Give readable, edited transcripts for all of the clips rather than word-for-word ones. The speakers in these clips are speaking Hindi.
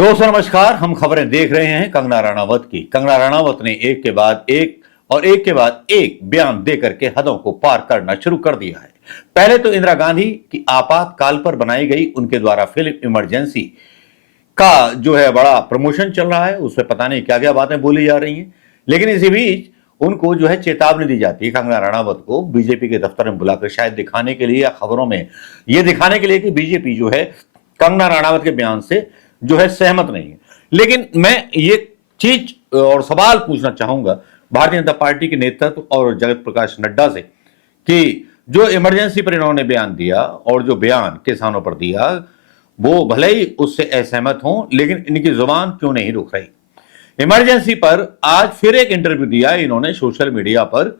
दोस्तों नमस्कार। हम खबरें देख रहे हैं कंगना रनावत की। कंगना रनावत ने एक के बाद एक बयान देकर के हदों को पार करना शुरू कर दिया है। पहले तो इंदिरा गांधी की आपातकाल पर बनाई गई उनके द्वारा फिल्म इमरजेंसी का जो है बड़ा प्रमोशन चल रहा है, उसमें पता नहीं क्या क्या बातें बोली जा रही हैं। लेकिन इसी बीच उनको जो है चेतावनी दी जाती है कंगना रनावत को बीजेपी के दफ्तर में बुलाकर, शायद दिखाने के लिए या खबरों में यह दिखाने के लिए कि बीजेपी जो है कंगना रनावत के बयान से जो है सहमत नहीं है। लेकिन मैं ये चीज और सवाल पूछना चाहूंगा भारतीय जनता पार्टी के नेतृत्व और जगत प्रकाश नड्डा से कि जो इमरजेंसी पर इन्होंने बयान दिया और जो बयान किसानों पर दिया, वो भले ही उससे असहमत हों, लेकिन इनकी जुबान क्यों नहीं रुक रही। इमरजेंसी पर आज फिर एक इंटरव्यू दिया इन्होंने सोशल मीडिया पर,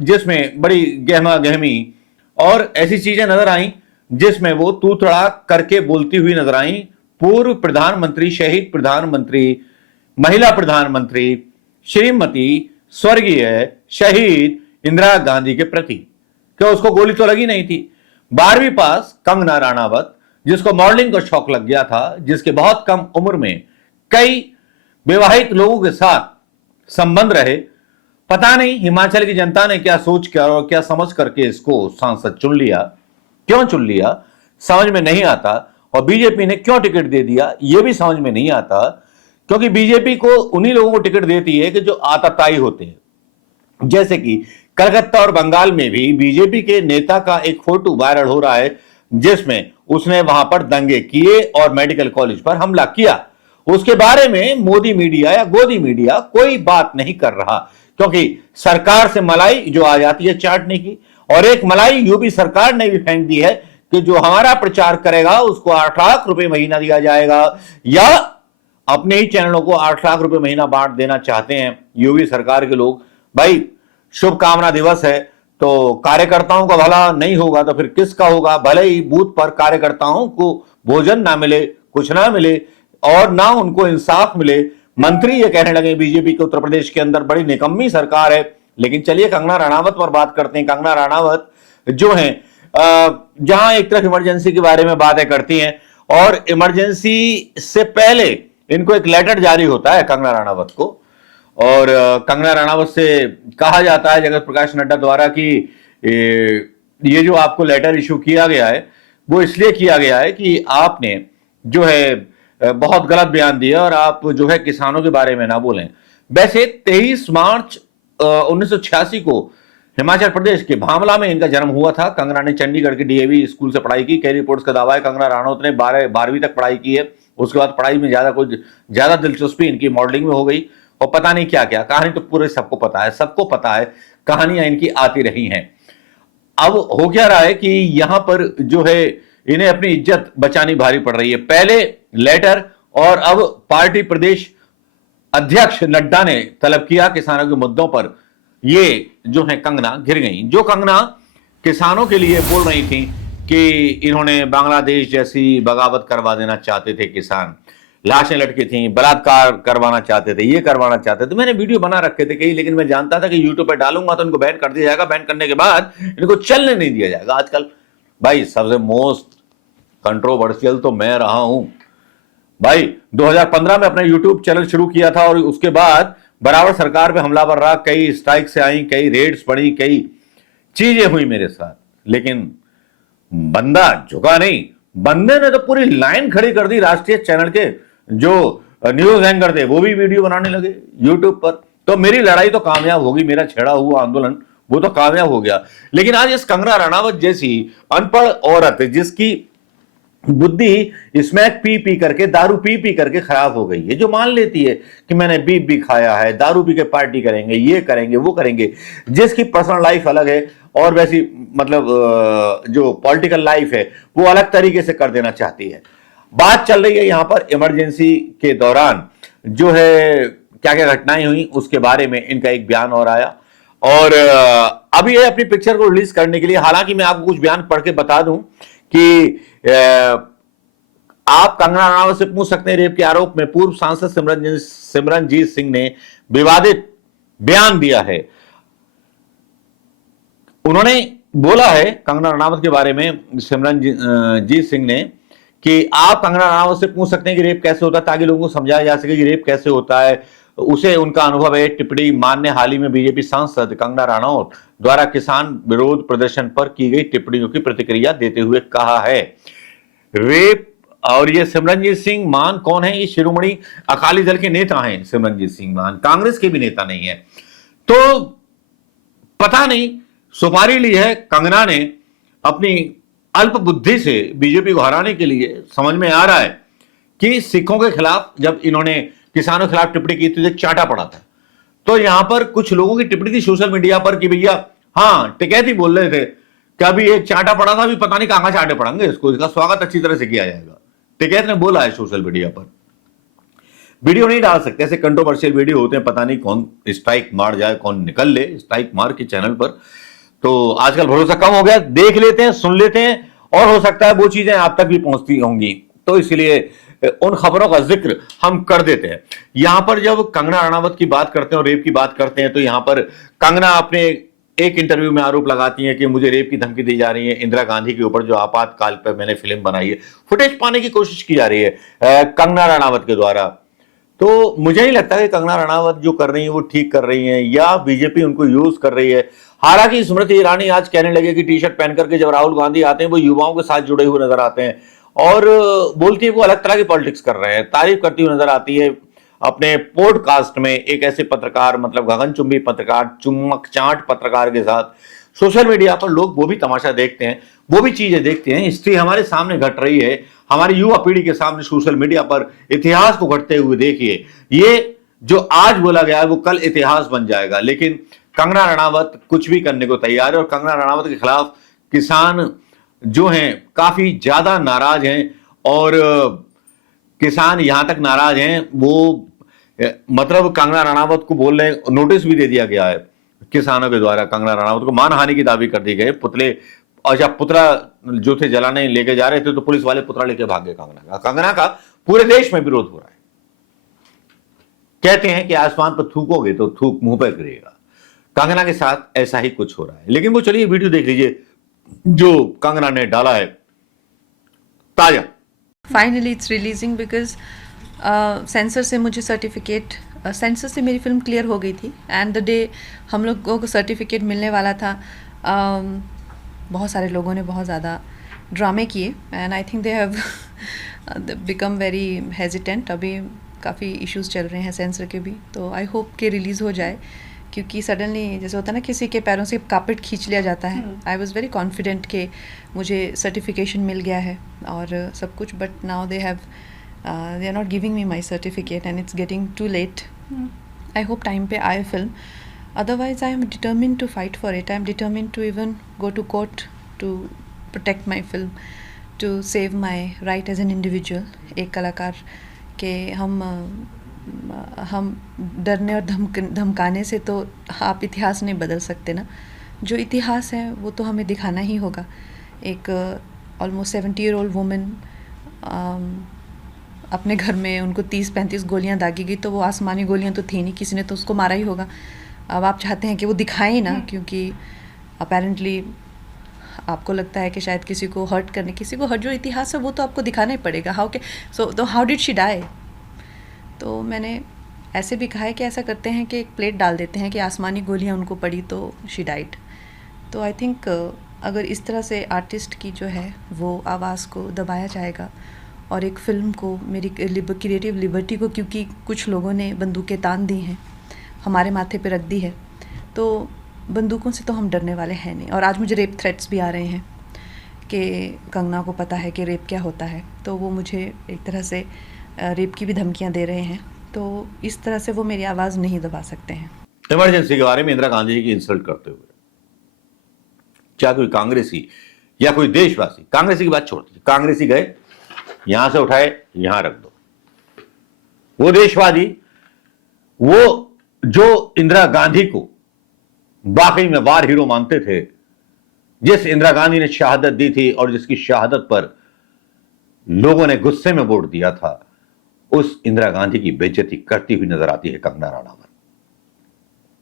जिसमें बड़ी गहमा गहमी और ऐसी चीजें नजर आई जिसमें वो तू तड़ाक करके बोलती हुई नजर आई पूर्व प्रधानमंत्री, शहीद प्रधानमंत्री, महिला प्रधानमंत्री श्रीमती स्वर्गीय शहीद इंदिरा गांधी के प्रति। क्या उसको गोली तो लगी नहीं थी? 12वीं पास कंगना रनावत, जिसको मॉडलिंग का शौक लग गया था, जिसके बहुत कम उम्र में कई विवाहित लोगों के साथ संबंध रहे, पता नहीं हिमाचल की जनता ने क्या सोच कर और क्या समझ करके इसको सांसद चुन लिया। क्यों चुन लिया समझ में नहीं आता, और बीजेपी ने क्यों टिकट दे दिया यह भी समझ में नहीं आता। क्योंकि बीजेपी को उन्हीं लोगों को टिकट देती है कि जो आतताई होते हैं। जैसे कि कलकत्ता और बंगाल में भी बीजेपी के नेता का एक फोटो वायरल हो रहा है जिसमें उसने वहां पर दंगे किए और मेडिकल कॉलेज पर हमला किया। उसके बारे में मोदी मीडिया या गोदी मीडिया कोई बात नहीं कर रहा, क्योंकि सरकार से मलाई जो आ जाती है चाटने की, और एक मलाई यूपी सरकार ने भी फेंक दी है कि जो हमारा प्रचार करेगा उसको 8 लाख रुपए महीना दिया जाएगा, या अपने ही चैनलों को 8 लाख रुपए महीना बांट देना चाहते हैं यूपी सरकार के लोग। भाई शुभकामना दिवस है तो कार्यकर्ताओं का भला नहीं होगा तो फिर किसका होगा? भले ही बूथ पर कार्यकर्ताओं को भोजन ना मिले, कुछ ना मिले और ना उनको इंसाफ मिले। मंत्री ये कहने लगे बीजेपी के उत्तर प्रदेश के अंदर बड़ी निकम्मी सरकार है। लेकिन चलिए कंगना रनावत पर बात करते हैं। कंगना रनावत जो है जहां एक तरफ इमरजेंसी के बारे में बातें करती हैं और इमरजेंसी से पहले इनको एक लेटर जारी होता है कंगना रनावत को, और कंगना रनावत से कहा जाता है जगत प्रकाश नड्डा द्वारा कि ये जो आपको लेटर इशू किया गया है वो इसलिए किया गया है कि आपने जो है बहुत गलत बयान दिया और आप जो है किसानों के बारे में ना बोलें। वैसे 23 मार्च 1986 को हिमाचल प्रदेश के भामला में इनका जन्म हुआ था। कंगना ने चंडीगढ़ के डीएवी स्कूल से पढ़ाई की। कई रिपोर्ट्स का दावा है कंगना रनावत ने 12वीं तक पढ़ाई की है। उसके बाद पढ़ाई में ज्यादा दिलचस्पी इनकी मॉडलिंग में हो गई और पता नहीं क्या क्या। कहानी तो पूरे सबको पता है, कहानियां इनकी आती रही हैं। अब हो क्या रहा है कि यहां पर जो है इन्हें अपनी इज्जत बचानी भारी पड़ रही है। पहले लेटर और अब पार्टी प्रदेश अध्यक्ष नड्डा ने तलब किया किसानों के मुद्दों पर। ये जो है कंगना घिर गई। जो कंगना किसानों के लिए बोल रही थी कि इन्होंने बांग्लादेश जैसी बगावत करवा देना चाहते थे, किसान लाशें लटकी थी, बलात्कार करवाना चाहते थे, ये करवाना चाहते थे। मैंने वीडियो बना रखे थे कई, लेकिन मैं जानता था कि यूट्यूब पे डालूंगा तो इनको बैन कर दिया जाएगा। बैन करने के बाद इनको चलने नहीं दिया जाएगा। आजकल भाई सबसे मोस्ट कंट्रोवर्शियल तो मैं रहा हूं भाई। 2015 में अपना यूट्यूब चैनल शुरू किया था और उसके बाद बराबर सरकार पे हमलावर रहा। कई स्ट्राइक से आई, कई रेड्स पड़ी, कई चीजें हुई मेरे साथ, लेकिन बंदा झुका नहीं। बंदे ने तो पूरी लाइन खड़ी कर दी। राष्ट्रीय चैनल के जो न्यूज एंकर थे वो भी वीडियो बनाने लगे यूट्यूब पर। तो मेरी लड़ाई तो कामयाब होगी, मेरा छेड़ा हुआ आंदोलन वो तो कामयाब हो गया। लेकिन आज इस कंगना रनावत जैसी अनपढ़ औरत जिसकी बुद्धि स्मैक पी पी करके, दारू पी पी करके खराब हो गई है, जो मान लेती है कि मैंने बीफ भी खाया है, दारू पी के पार्टी करेंगे, ये करेंगे, वो करेंगे, जिसकी पर्सनल लाइफ अलग है और वैसी मतलब जो पॉलिटिकल लाइफ है वो अलग तरीके से कर देना चाहती है। बात चल रही है यहां पर इमरजेंसी के दौरान जो है क्या क्या घटनाएं हुई उसके बारे में इनका एक बयान और आया। और अभी ये अपनी पिक्चर को रिलीज करने के लिए, हालांकि मैं आपको कुछ बयान पढ़ के बता दूं कि आप कंगना रनावत से पूछ सकते हैं रेप के आरोप में पूर्व सांसद सिमरनजीत सिंह ने विवादित बयान दिया है। उन्होंने बोला है कंगना रनावत के बारे में सिमरनजीत सिंह ने कि आप कंगना रनावत से पूछ सकते हैं कि रेप कैसे होता है, ताकि लोगों को समझाया जा सके कि रेप कैसे होता है। उसे उनका अनुभव है। टिप्पणी मान्य हाल ही में बीजेपी सांसद कंगना रनावत द्वारा किसान विरोध प्रदर्शन पर की गई टिप्पणियों की प्रतिक्रिया देते हुए कहा है, रेप। और ये सिमरनजीत सिंह मान कौन है? ये शिरोमणि अकाली दल के नेता हैं। सिमरनजीत सिंह मान कांग्रेस के भी नेता नहीं है। तो पता नहीं सुपारी ली है कंगना ने अपनी अल्प बुद्धि से बीजेपी को हराने के लिए। समझ में आ रहा है कि सिखों के खिलाफ जब इन्होंने किसानों के खिलाफ टिप्पणी की थी, एक चाटा पड़ा था। तो यहां पर कुछ लोगों की टिप्पणी थी सोशल मीडिया पर कि भैया हाँ टिकैती बोल रहे थे कि अभी एक चाटा पड़ा था, अभी पता नहीं कहां चाटे पड़ेंगे, इसको इसका स्वागत अच्छी तरह से किया जाएगा। टिकैत ने बोला है सोशल मीडिया पर। वीडियो नहीं डाल सकते, ऐसे कंट्रोवर्शियल वीडियो होते हैं, पता नहीं कौन स्ट्राइक मार जाए, कौन निकल ले स्ट्राइक मार के चैनल पर। तो आजकल भरोसा कम हो गया, देख लेते हैं, सुन लेते हैं, और हो सकता है वो चीजें आप तक भी पहुंचती होंगी, तो इसलिए उन खबरों का जिक्र हम कर देते हैं। यहां पर जब कंगना रनावत की बात करते हैं और रेप की बात करते हैं, तो यहां पर कंगना अपने एक इंटरव्यू में आरोप लगाती हैं कि मुझे रेप की धमकी दी जा रही है इंदिरा गांधी के ऊपर, जो आपातकाल पर मैंने फिल्म बनाई है। फुटेज पाने की कोशिश की जा रही है कंगना रनावत के द्वारा। तो मुझे नहीं लगता कि कंगना रनावत जो कर रही है वो ठीक कर रही है, या बीजेपी उनको यूज कर रही है। हालांकि स्मृति ईरानी आज कहने लगे कि टी शर्ट पहन करके जब राहुल गांधी आते हैं वो युवाओं के साथ जुड़े हुए नजर आते हैं, और बोलती है वो अलग तरह की पॉलिटिक्स कर रहे हैं, तारीफ करती हुई नजर आती है अपने पॉडकास्ट में। एक ऐसे पत्रकार, मतलब गगनचुंबी पत्रकार, चुम्बक चाट पत्रकार के साथ सोशल मीडिया पर लोग वो भी तमाशा देखते हैं, वो भी चीजें देखते हैं। हिस्ट्री हमारे सामने घट रही है, हमारी युवा पीढ़ी के सामने सोशल मीडिया पर इतिहास को घटते हुए देखिए। ये जो आज बोला गया है वो कल इतिहास बन जाएगा। लेकिन कंगना रनावत कुछ भी करने को तैयार है, और कंगना रनावत के खिलाफ किसान जो हैं काफी ज्यादा नाराज हैं, और किसान यहां तक नाराज हैं वो मतलब कंगना रनावत को बोल रहे, नोटिस भी दे दिया गया है किसानों के द्वारा। कंगना रनावत को मानहानि की दावी कर दी गई। पुतले और जब पुतला जो थे जलाने लेके जा रहे थे, तो पुलिस वाले पुतला लेके भाग गए। कंगना का पूरे देश में विरोध हो रहा है। कहते हैं कि आसमान पर थूकोगे तो थूक मुंह पर गिरेगा। कंगना के साथ ऐसा ही कुछ हो रहा है। लेकिन वो चलिए वीडियो देख लीजिए जो कंगना ने डाला है ताजा। Finally it's releasing because sensor से मुझे सर्टिफिकेट, सेंसर से मेरी फिल्म क्लियर हो गई थी, एंड द डे हम लोगों को सर्टिफिकेट मिलने वाला था, बहुत सारे लोगों ने बहुत ज़्यादा ड्रामे किए, and I think they have become very hesitant. अभी काफ़ी इश्यूज चल रहे हैं सेंसर के भी, तो आई होप कि रिलीज़ हो जाए, क्योंकि सडनली जैसे होता है ना किसी के पैरों से कारपेट खींच लिया जाता है। आई वॉज़ वेरी कॉन्फिडेंट कि मुझे सर्टिफिकेशन मिल गया है और सब कुछ, but now they are not giving me my certificate and it's getting too late. I hope time पे आए film, otherwise I am determined to fight for it. I am determined to even go to court to protect my film, to save my right as an individual. एक कलाकार के हम डरने और धमकाने से तो आप इतिहास नहीं बदल सकते ना। जो इतिहास है वो तो हमें दिखाना ही होगा। एक ऑलमोस्ट 70-year-old वुमेन अपने घर में उनको 30-35 गोलियां दागी गई, तो वो आसमानी गोलियां तो थी नहीं, किसी ने तो उसको मारा ही होगा। अब आप चाहते हैं कि वो दिखाएं ना, क्योंकि अपेरेंटली आपको लगता है कि शायद किसी को हर्ट जो इतिहास है वो तो आपको दिखाना ही पड़ेगा। How did she die? तो मैंने ऐसे भी कहा है कि ऐसा करते हैं कि एक प्लेट डाल देते हैं कि आसमानी गोलियां उनको पड़ी तो शी डाइड। तो आई थिंक अगर इस तरह से आर्टिस्ट की जो है वो आवाज़ को दबाया जाएगा, और एक फ़िल्म को, मेरी क्रिएटिव लिबर्टी को, क्योंकि कुछ लोगों ने बंदूकें तान दी हैं, हमारे माथे पे रख दी है, तो बंदूकों से तो हम डरने वाले हैं नहीं। और आज मुझे रेप थ्रेट्स भी आ रहे हैं कि कंगना को पता है कि रेप क्या होता है, तो वो मुझे एक तरह से रेप की भी धमकियां दे रहे हैं। तो इस तरह से वो मेरी आवाज़ नहीं दबा सकते हैं। इमरजेंसी के बारे में इंदिरा गांधी जी की इंसल्ट करते हुए क्या कोई कांग्रेसी या कोई देशवासी, कांग्रेसी की बात छोड़ दीजिए, कांग्रेसी गए यहां से उठाए यहां रख दो, वो देशवादी, वो जो इंदिरा गांधी को वाकई में वार हीरो मानते थे, जिस इंदिरा गांधी ने शहादत दी थी और जिसकी शहादत पर लोगों ने गुस्से में वोट दिया था, उस इंदिरा गांधी की बेइज्जती करती हुई नजर आती है कंगना रनावत।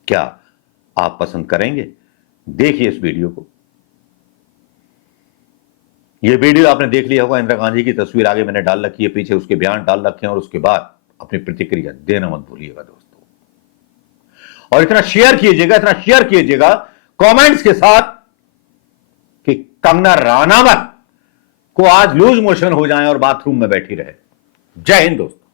क्या आप पसंद करेंगे? देखिए इस वीडियो को। ये वीडियो आपने देख लिया होगा, इंदिरा गांधी की तस्वीर आगे मैंने डाल रखी है, पीछे उसके बयान डाल रखे हैं, और उसके बाद अपनी प्रतिक्रिया देना मत भूलिएगा दोस्तों। और इतना शेयर कीजिएगा कमेंट्स के साथ कि कंगना रनावत को आज लूज मोशन हो जाए और बाथरूम में बैठी रहे। जय हिंद दोस्तों।